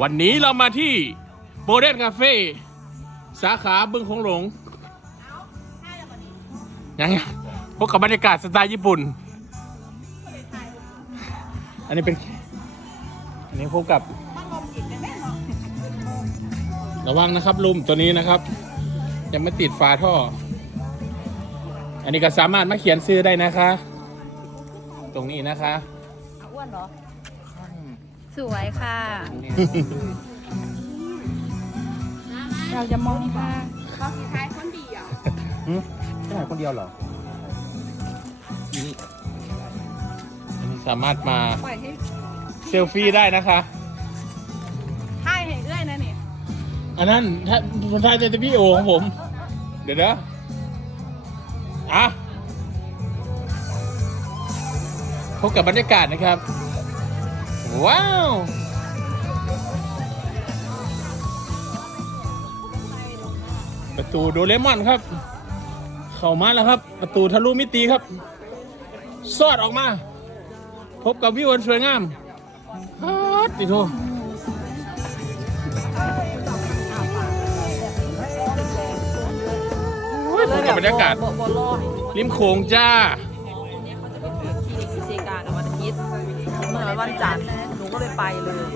วันนี้เรามาที่โมเด r n คาเฟ่สาขาบึงของหลงยังไงพบกับบรรยากาศสไตล์ญี่ปุ่น อันนี้เป็น อันนี้พบกับ ระวังนะครับลุมตัวนี้นะครับ ยังไม่ติดฝาท่อ อันนี้ก็สามารถมาเขียนซื้อได้นะคะ ตรงนี้นะคะอ้วนเหรอ สวยค่ะ เราจะมองค่ะเขาสีท้ายคนดีอะหืมไม่ถ่ายคนเดียวเหรอนี่อันนี้สามารถมาปล่อยให้เซลฟี่ได้นะคะท้ายให้เอื้อยนะนี่อันนั้นถ้าคนไทยจะพี่โอของผม เดี๋ยวนะอะพบกับบรรยากาศนะครับ ว้าวประตูโดเรมอนครับ เข้ามาแล้วครับ ประตูทะลุมิติครับ สอดออกมา พบกับวิวอันสวยงามฮัดดิโทโอ้ยผมกับบรรยากาศลิมโขงจ้าเนี่ยเขาจะไปเปิดคลินิกที่เซกาในวันอาทิตย์เมื่อวันจันทร์ ก็เลยไปเลย